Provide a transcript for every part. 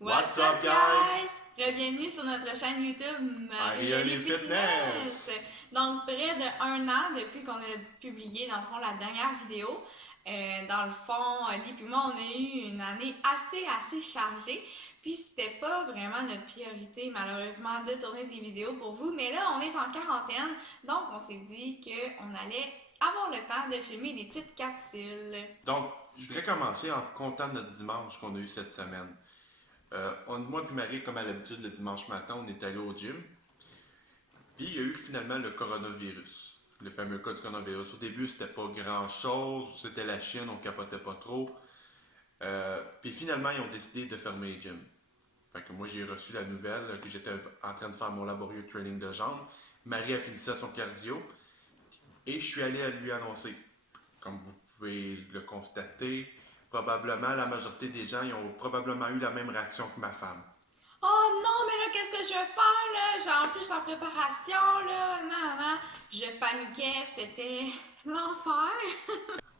What's up, guys? Bienvenue sur notre chaîne YouTube Marie-Oli Fitness. Donc, près de 1 an depuis qu'on a publié, dans le fond, la dernière vidéo. Dans le fond, Lee et moi, on a eu une année assez chargée. Puis, c'était pas vraiment notre priorité, malheureusement, de tourner des vidéos pour vous. Mais là, on est en quarantaine, donc on s'est dit qu'on allait avoir le temps de filmer des petites capsules. Donc, je voudrais commencer en comptant notre dimanche qu'on a eu cette semaine. Moi et Marie, comme à l'habitude, le dimanche matin, on est allé au gym. Puis il y a eu finalement le coronavirus, le fameux cas du coronavirus. Au début, c'était pas grand-chose, c'était la Chine, on capotait pas trop. Puis finalement, ils ont décidé de fermer les gyms. Fait que moi, j'ai reçu la nouvelle que j'étais en train de faire mon laborieux training de jambes. Marie a fini son cardio et je suis allé à lui annoncer. Comme vous pouvez le constater, probablement la majorité des gens ils ont probablement eu la même réaction que ma femme. Oh non, mais là, qu'est-ce que je vais faire, là? En plus, je suis en préparation, là. Non. Je paniquais, c'était l'enfer.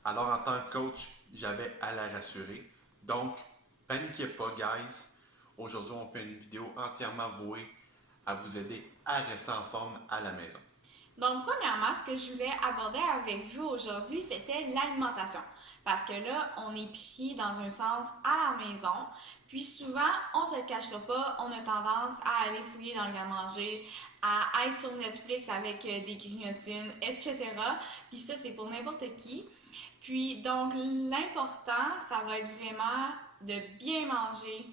Alors, en tant que coach, j'avais à la rassurer. Donc, paniquez pas, guys. Aujourd'hui, on fait une vidéo entièrement vouée à vous aider à rester en forme à la maison. Donc, premièrement, ce que je voulais aborder avec vous aujourd'hui, c'était l'alimentation. Parce que là, on est pris dans un sens à la maison. Puis souvent, on se le cachera pas, on a tendance à aller fouiller dans le garde-manger, à être sur Netflix avec des grignotines, etc. Puis ça, c'est pour n'importe qui. Puis donc, l'important, ça va être vraiment de bien manger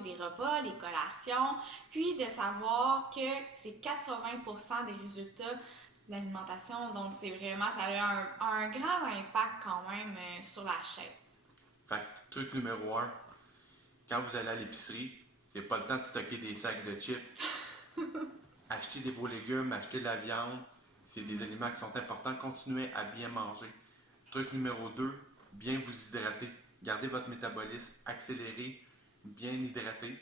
des repas, les collations, puis de savoir que c'est 80% des résultats de l'alimentation. Donc, c'est vraiment, ça a un grand impact quand même sur la chaîne. Fait que, truc numéro 1, quand vous allez à l'épicerie, c'est pas le temps de stocker des sacs de chips. Achetez des beaux légumes, achetez de la viande. C'est des aliments qui sont importants. Continuez à bien manger. Truc numéro 2, bien vous hydrater. Gardez votre métabolisme accéléré, bien hydraté.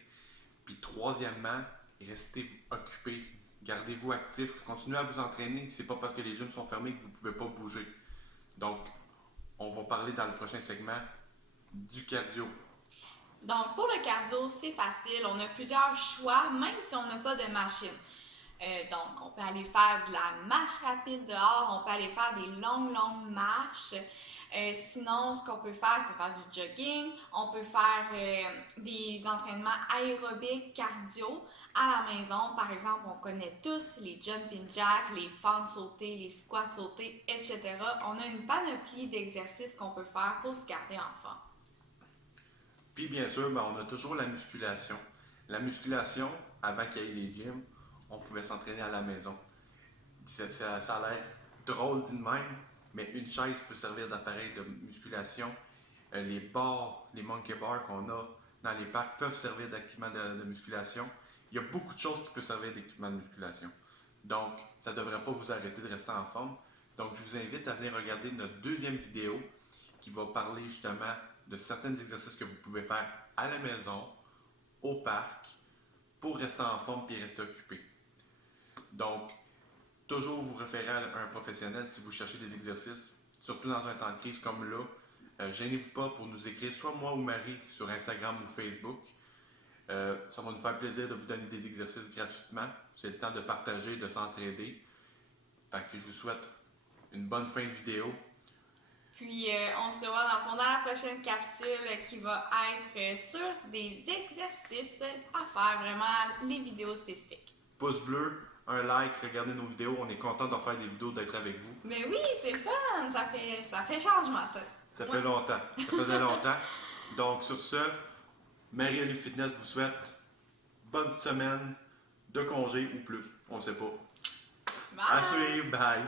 Puis troisièmement, restez occupé. Gardez-vous actif. Continuez à vous entraîner. C'est pas parce que les gyms sont fermés que vous ne pouvez pas bouger. Donc, on va parler dans le prochain segment du cardio. Donc, pour le cardio, c'est facile. On a plusieurs choix, même si on n'a pas de machine. Donc, on peut aller faire de la marche rapide dehors, on peut aller faire des longues marches. Sinon, ce qu'on peut faire, c'est faire du jogging. On peut faire des entraînements aérobiques, cardio à la maison. Par exemple, on connaît tous les jumping jacks, les fentes sautées, les squats sautés, etc. On a une panoplie d'exercices qu'on peut faire pour se garder en forme. Puis bien sûr, on a toujours la musculation. La musculation, avant qu'il y ait les gyms, on pouvait s'entraîner à la maison. Ça a l'air drôle dit de même, mais une chaise peut servir d'appareil de musculation. Les bars, les monkey bars qu'on a dans les parcs peuvent servir d'équipement de musculation. Il y a beaucoup de choses qui peuvent servir d'équipement de musculation. Donc, ça ne devrait pas vous arrêter de rester en forme. Donc, je vous invite à venir regarder notre deuxième vidéo qui va parler justement de certains exercices que vous pouvez faire à la maison, au parc, pour rester en forme et rester occupé. Donc, toujours vous référer à un professionnel si vous cherchez des exercices, surtout dans un temps de crise comme là. Gênez-vous pas pour nous écrire, soit moi ou Marie, sur Instagram ou Facebook. Ça va nous faire plaisir de vous donner des exercices gratuitement. C'est le temps de partager, de s'entraider. Fait que je vous souhaite une bonne fin de vidéo. Puis, on se revoit dans le fond dans la prochaine capsule qui va être sur des exercices à faire, vraiment les vidéos spécifiques. Pouce bleu, un like, regardez nos vidéos. On est content de refaire des vidéos, d'être avec vous. Mais oui, c'est fun! Ça fait changement, ça. Ça fait longtemps. Ça faisait longtemps. Donc, sur ce, Marie-Oli Fitness vous souhaite bonne semaine de congé ou plus. On ne sait pas. Bye! À suivre. Bye!